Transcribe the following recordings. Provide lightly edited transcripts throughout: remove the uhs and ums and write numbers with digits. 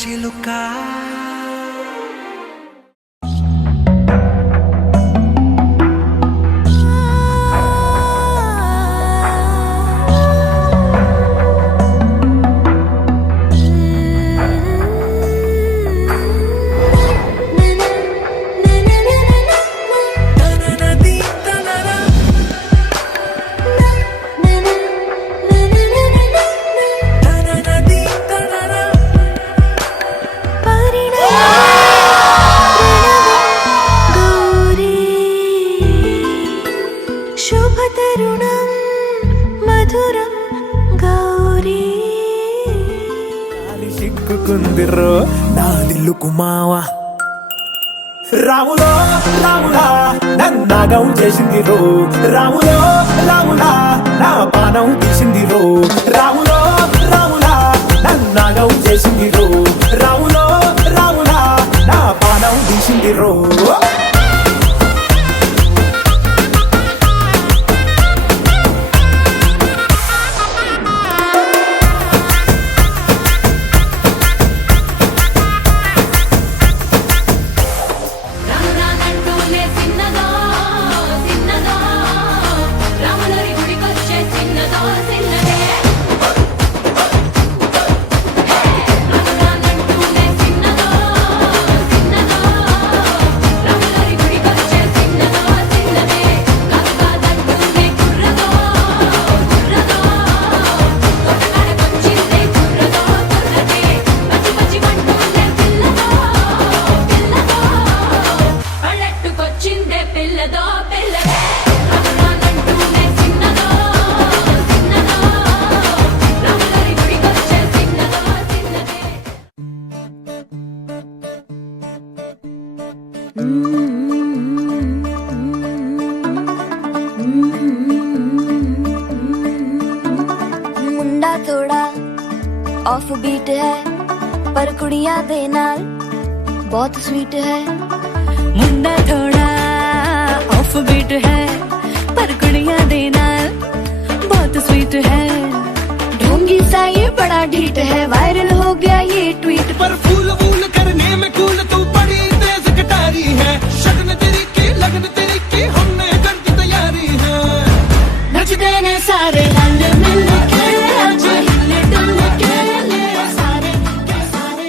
చిలుక సిక్కుకుందిరో నాదిల్లు కుమావా రాములో రాములా నన్నాగం చేసిందిరో రాములో రాములా నా పానం తీసిందిరో రాములో రాములా నన్నాగం చేసిందిరో రాములో రాములా నా పానం తీసిందిరో मुंडा थोड़ा ऑफ बीट है पर कुड़ियां दे नाल बहुत स्वीट है। मुंडा थोड़ा ऑफ बीट है पर कुड़ियां दे नाल बहुत स्वीट है। ढोंगी सा ये बड़ा ढीठ है वायरल हो गया ये ट्वीट पर फूल वूल करने में कूल तू बड़ी तेज कटारी है। शगन तेरी की लगन तेरी की हमने कर दी तैयारी है। नच देने सारे रल मिल के आज हिल डुल के ले सारे के सारे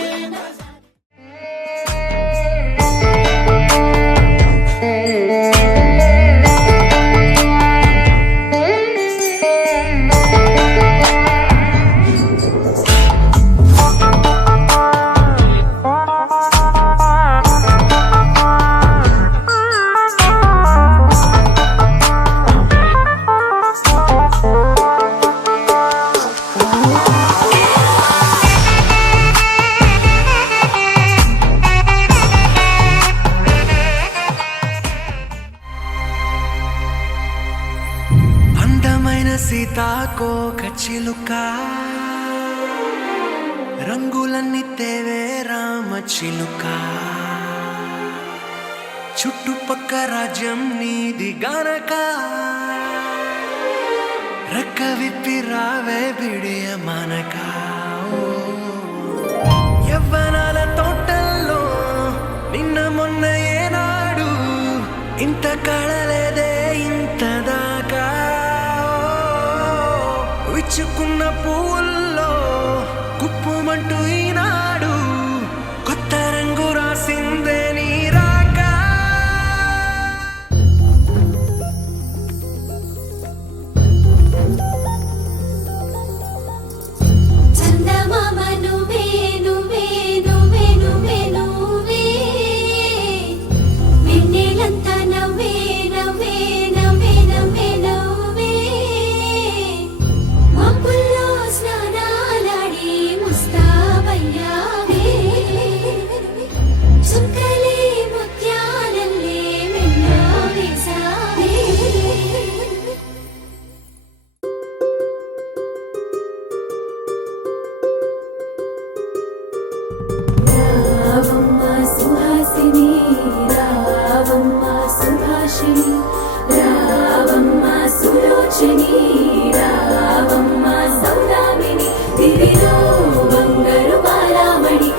సీతాకోక చిలుక రంగులన్నీ తేవే రామ చిలుక చుట్టుపక్క రాజ్యం నీది గనక రెక్క విప్పి రావే బిడియ మనక యవ్వనాల తోటల్లో నిన్న మొన్న ఏనాడు ఇంత కళలేదే ఇంత దాకా విచ్చుకున్న పువ్వుల్లో కుప్పుమంటూ ఈనాడు కొత్త రంగు రాసిందే నీ రాక చందమామ నువ్వే నువ్వే నువ్వే నువ్వే నువ్వే వెన్నెలంతా నవ్వే నవ్వే నవ్వే నవ్వే నవ్వే మబ్బుల్లో స్నానాలాడి ముస్తాబయ్యావే చుక్కలే ముత్యాలల్లే మెల్లో వేసావే రావమ్మ సుహాసిని రావమ్మ సుభాషిణి రావమ్మ సులోచని రావమ్మ సౌదామిని దివిలో బంగారు బాలామణి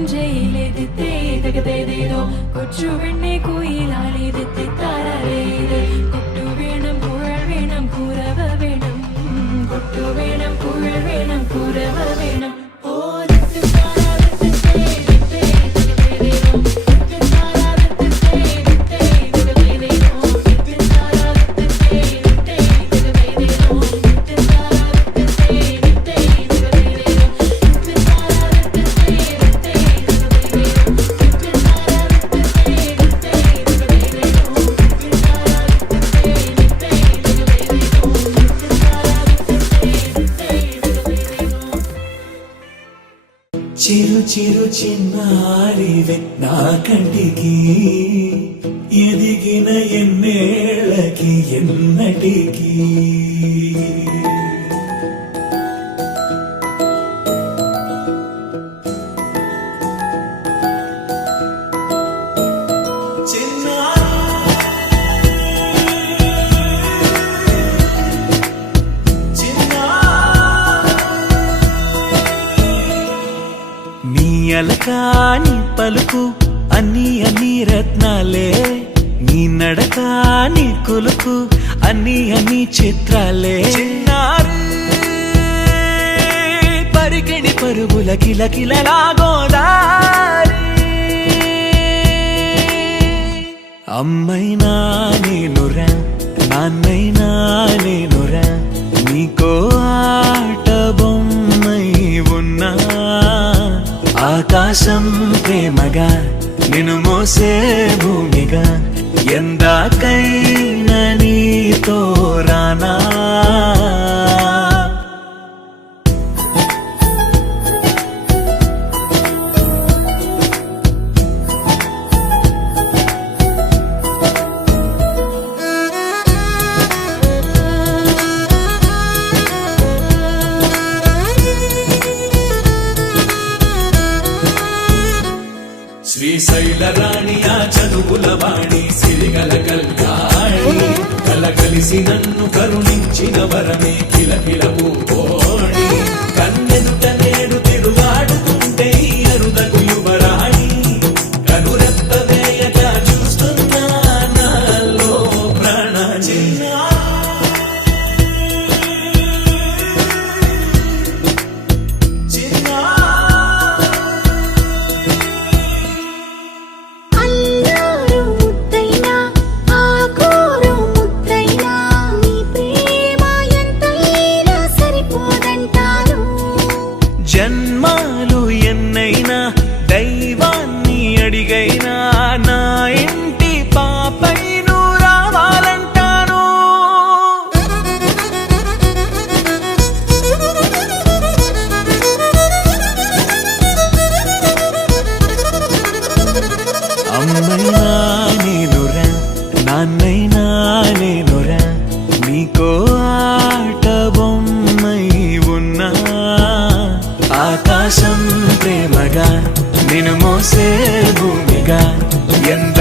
ಮುಂಜೆಯಿಲೆದಿತ್ತೆ ತಗದೇದೇದೋ കൊച്ചു പെണ്ണെ കുയിലാലിതെത്തി താരലേത് കൊട്ടു വേണം കുഴൽ വേണം കുരവ വേണം കൊട്ടു വേണം കുഴൽ വേണം കുരവ വേണം ഓ చిరు చిరు చిన్నారివే నా కంటికి ఎదిగిన ఎన్నేళ్ళకి ఎన్నటికి అలకాని పలుకు అన్ని అన్ని రత్నాలే నీ నడకాని కొలుకు అన్ని అన్ని చిత్రాలే పరికిణి పరుగుల కిలకిలలాగోదారి అమ్మైనా నేనురా నాన్నైనా నేనురా నీకో ఆట బొమ్మై ఉన్నా ఆకాశం ప్రేమగా నిన్ను మోసే భూమిగా ఎందాకైనా నీతో రానా శ్రీశైల రాణియా చదువుల వాణి సిరిగల కళ్యాణి కలగలిసి నన్ను కరుణించిన వరమే కిలకిల పూకోణి కన్నెదుట నేడు తిరుగాడుతుంటే అరుదకు యువరాణి కనురెప్ప వేయక చూస్తున్నా నాలో ప్రాణ జన్మాలు ఎన్నైనా దైవాన్ని అడిగైనా నా ఇంటి పాపై నువ్వు రావాలంటాను అమ్మైనా నేనురా నాన్నైనా నేనురా నీకో ఆట బొమ్మై ఉన్నా ఆకాశం ప్రేమగా నిన్ను మోసే భూమిగా ఎంత